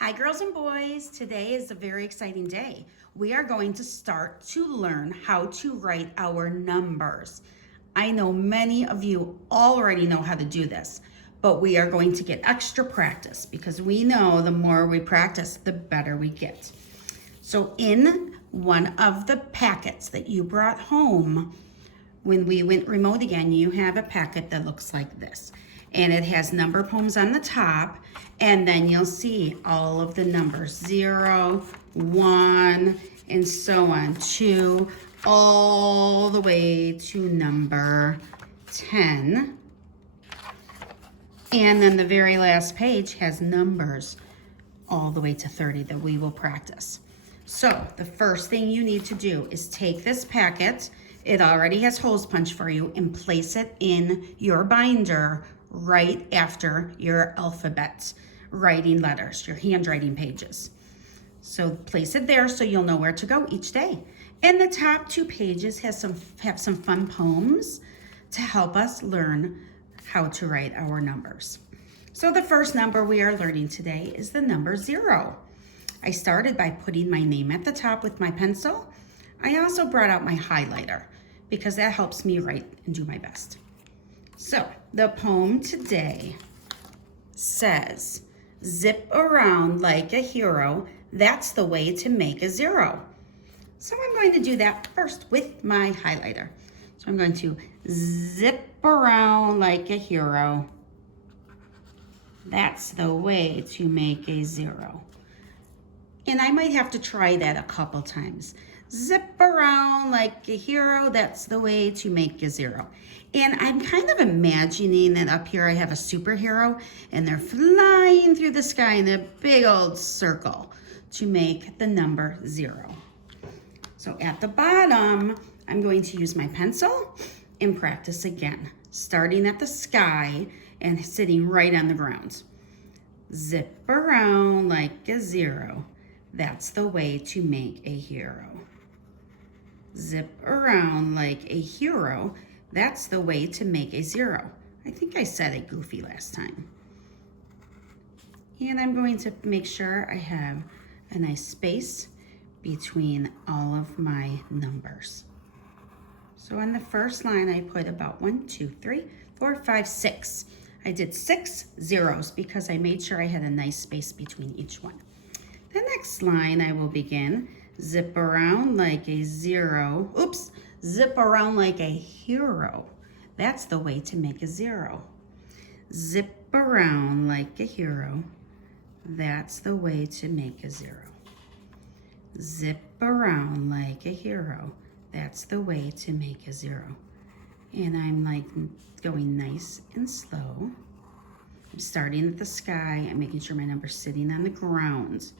Hi girls and boys, today is a very exciting day. We are going to start to learn how to write our numbers. I know many of you already know how to do this, but we are going to get extra practice because we know the more we practice, the better we get. So in one of the packets that you brought home, when we went remote again, you have a packet that looks like this. And it has number poems on the top, and then you'll see all of the numbers, 0, 1, and so on, 2, all the way to number 10. And then the very last page has numbers all the way to 30 that we will practice. So the first thing you need to do is take this packet, it already has holes punched for you, and place it in your binder right after your alphabet writing letters, your handwriting pages. So place it there so you'll know where to go each day. And the top 2 pages have some fun poems to help us learn how to write our numbers. So the first number we are learning today is the number 0. I started by putting my name at the top with my pencil. I also brought out my highlighter because that helps me write and do my best. So the poem today says, zip around like a hero, that's the way to make a 0. So I'm going to do that first with my highlighter. So I'm going to zip around like a hero, that's the way to make a 0. And I might have to try that a couple times. Zip around like a hero, that's the way to make a 0. And I'm kind of imagining that up here I have a superhero and they're flying through the sky in a big old circle to make the number 0. So at the bottom, I'm going to use my pencil and practice again, starting at the sky and sitting right on the ground. Zip around like a 0. That's the way to make a hero. Zip around like a hero. That's the way to make a 0. I think I said it goofy last time. And I'm going to make sure I have a nice space between all of my numbers. So on the first line, I put about 1, 2, 3, 4, 5, 6. I did 6 zeros because I made sure I had a nice space between each one. The next line I will begin, zip around like a 0. Oops, zip around like a hero. That's the way to make a 0. Zip around like a hero. That's the way to make a 0. Zip around like a hero. That's the way to make a 0. And I'm like going nice and slow. I'm starting at the sky. I'm making sure my number's sitting on the ground.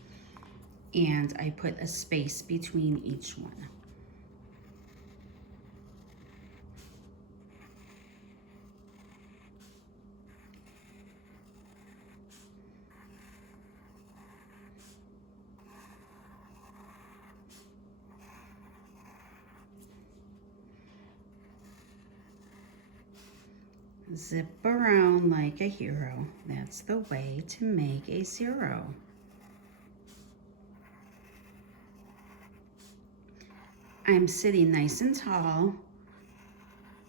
And I put a space between each one. Zip around like a hero. That's the way to make a 0. I'm sitting nice and tall.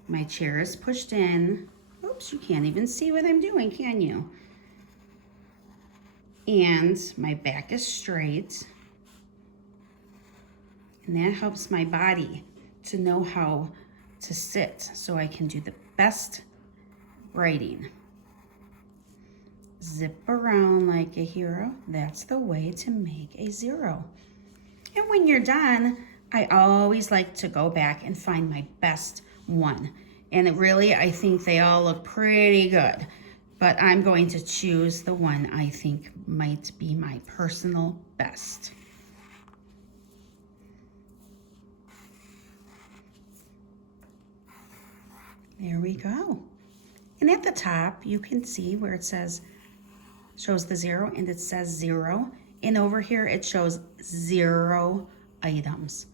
My chair is pushed in. Oops, you can't even see what I'm doing, can you? And my back is straight. And that helps my body to know how to sit so I can do the best writing. Zip around like a hero. That's the way to make a 0. And when you're done, I always like to go back and find my best one. And I think they all look pretty good. But I'm going to choose the one I think might be my personal best. There we go. And at the top, you can see where it shows the 0 and it says 0. And over here, it shows 0 items.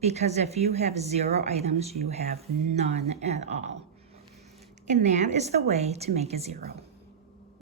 Because if you have 0 items, you have none at all. And that is the way to make a 0.